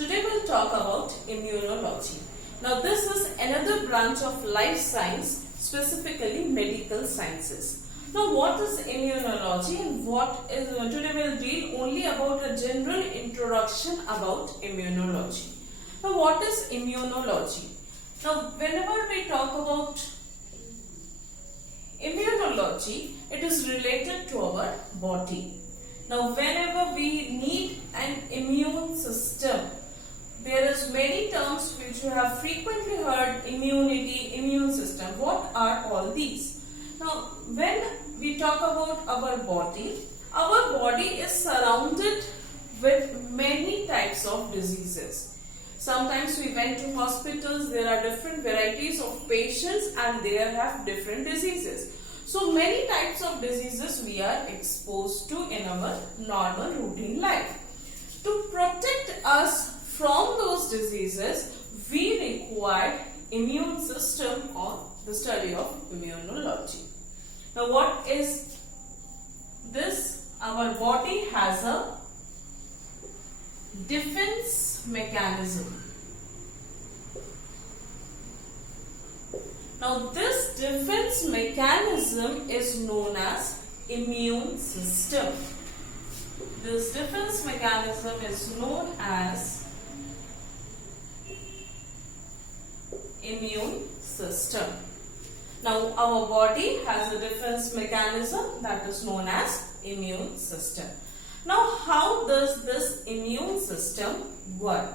Today we'll talk about immunology. Now this is another branch of life science, specifically medical sciences. Now what is immunology and today we'll deal only about a general introduction about immunology. Now what is immunology? Now whenever we talk about immunology, it is related to our body. Now whenever we need an immune system, there is many terms which you have frequently heard: immunity, immune system. What are all these? Now when we talk about our body is surrounded with many types of diseases. Sometimes we went to hospitals, there are different varieties of patients and they have different diseases. So many types of diseases we are exposed to in our normal routine life. To protect us from those diseases, we require immune system or the study of immunology. Now what is this? Our body has a defense mechanism. Now this defense mechanism is known as immune system. This defense mechanism is known as immune system. Now our body has a defense mechanism that is known as immune system. Now how does this immune system work?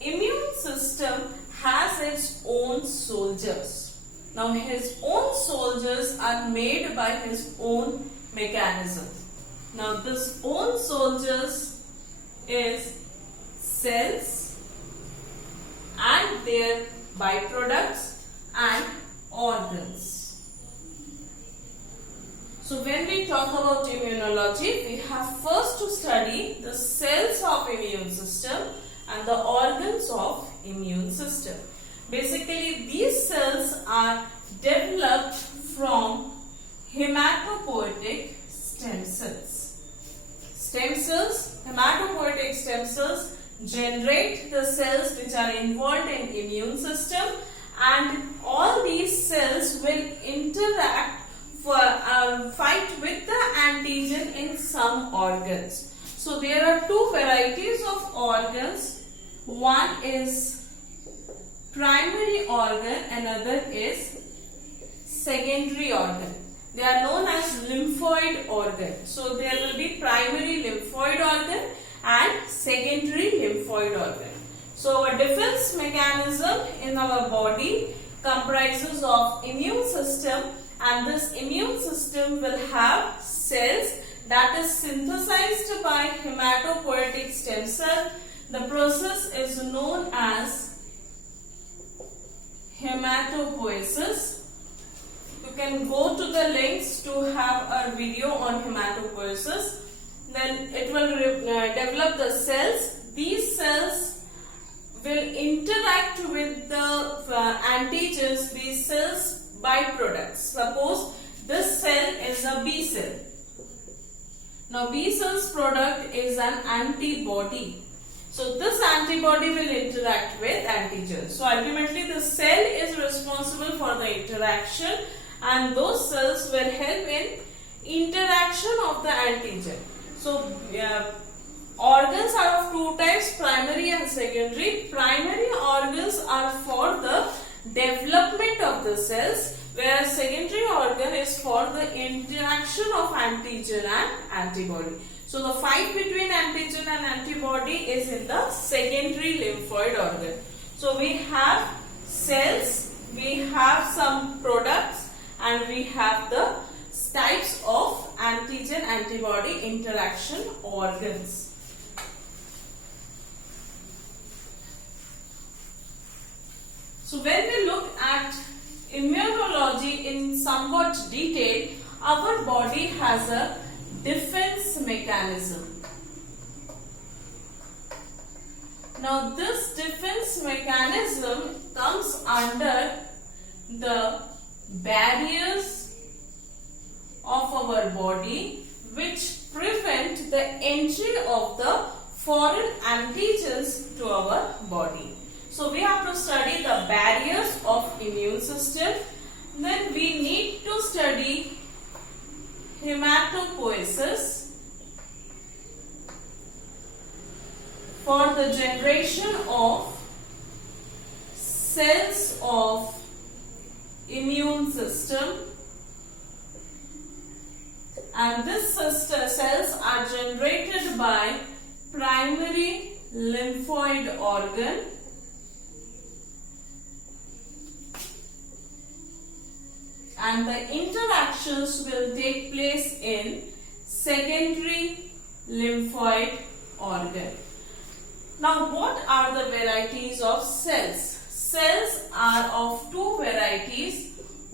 Immune system has its own soldiers. Now his own soldiers are made by his own mechanism. Now this own soldiers is cells and their byproducts and organs. So when we talk about immunology, we have first to study the cells of immune system and the organs of immune system. Basically, these cells are developed from hematopoietic stem cells. Hematopoietic stem cells generate the cells which are involved in immune system, and all these cells will interact for fight with the antigen in some organs. So there are two varieties of organs. One is primary organ, another is secondary organ. They are known as lymphoid organ. So there will be primary lymphoid organ and secondary lymphoid organ. So a defense mechanism in our body comprises of immune system, and this immune system will have cells that is synthesized by hematopoietic stem cell. The process is known as hematopoiesis. You can go to the links to have a video on hematopoiesis. Then it will develop the cells. These cells will interact with the antigens, these cells byproducts. Suppose this cell is a B cell. Now B cell's product is an antibody. So this antibody will interact with antigens. So ultimately the cell is responsible for the interaction, and those cells will help in interaction of the antigen. So organs are of two types, primary and secondary. Primary organs are for the development of the cells, whereas secondary organ is for the interaction of antigen and antibody. So the fight between antigen and antibody is in the secondary lymphoid organ. So we have cells, we have some products, and we have the types of antigen antibody interaction organs. So when we look at immunology in somewhat detail, our body has a defense mechanism. Now this defense mechanism comes under the barriers of our body which prevent the entry of the foreign antigens to our body. So we have to study the barriers of immune system. Then we need to study hematopoiesis for the generation of cells of immune system, and this cells are generated by primary lymphoid organ and the interactions will take place in secondary lymphoid organ. Now, what are the varieties of cells? Cells are of two varieties.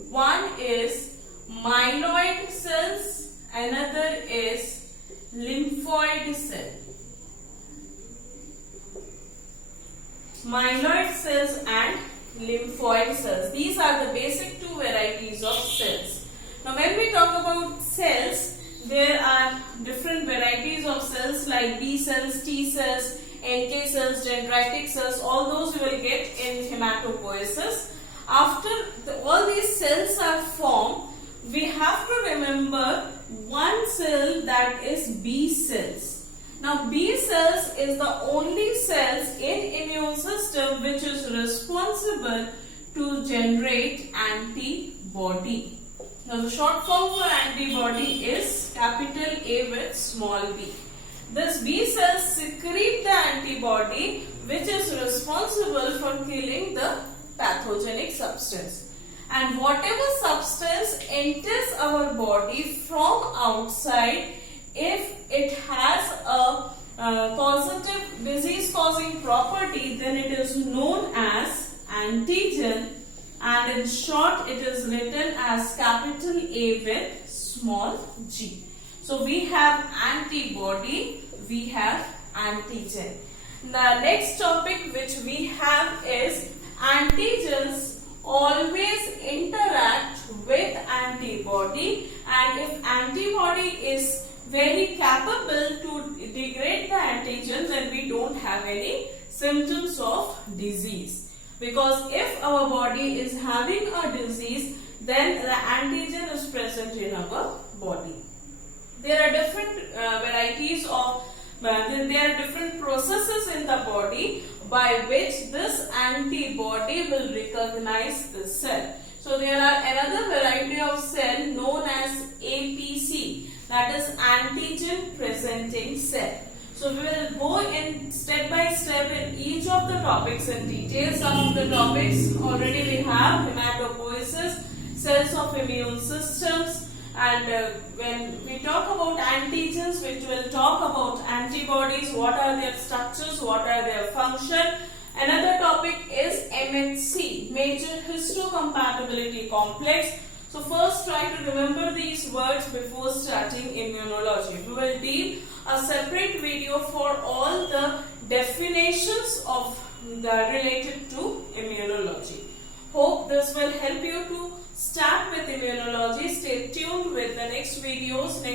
One is myeloid cells, another is lymphoid cell. Myeloid cells and lymphoid cells. These are the basic two varieties of cells. Now, when we talk about cells, there are different varieties of cells like B cells, T cells, NK cells, dendritic cells. All those you will get in hematopoiesis. After all these cells are formed, we have to remember one cell, that is B cells. Now, B cells is the only cells in immune system which is responsible to generate antibody. Now, the short form for antibody is capital A with small b. This B cells secrete the antibody which is responsible for killing the pathogenic substance. And whatever substance enters our body from outside, if it has a positive disease causing property, then it is known as antigen, and in short it is written as capital A with small g. So we have antibody, we have antigen. The next topic which we have is antigens always interact with antibody, and if antibody is very capable to degrade the antigen, then we don't have any symptoms of disease. Because if our body is having a disease, then the antigen is present in our body. There are different varieties of, there are different processes in the body by which this antibody will recognize the cell. So there are another variety of cell known as APC, that is antigen presenting cell. So we will go in step by step in each of the topics in detail. Some of the topics already we have: hematopoiesis, cells of immune systems, and when we talk about antigens, we will talk about antibodies, what are their structures, what are their function. Another topic is MHC, major histocompatibility complex. So first try to remember these words before starting immunology. We will deal a separate video for all the definitions of the related to immunology. Hope this will help you to start with immunology. Stay tuned with the next videos, next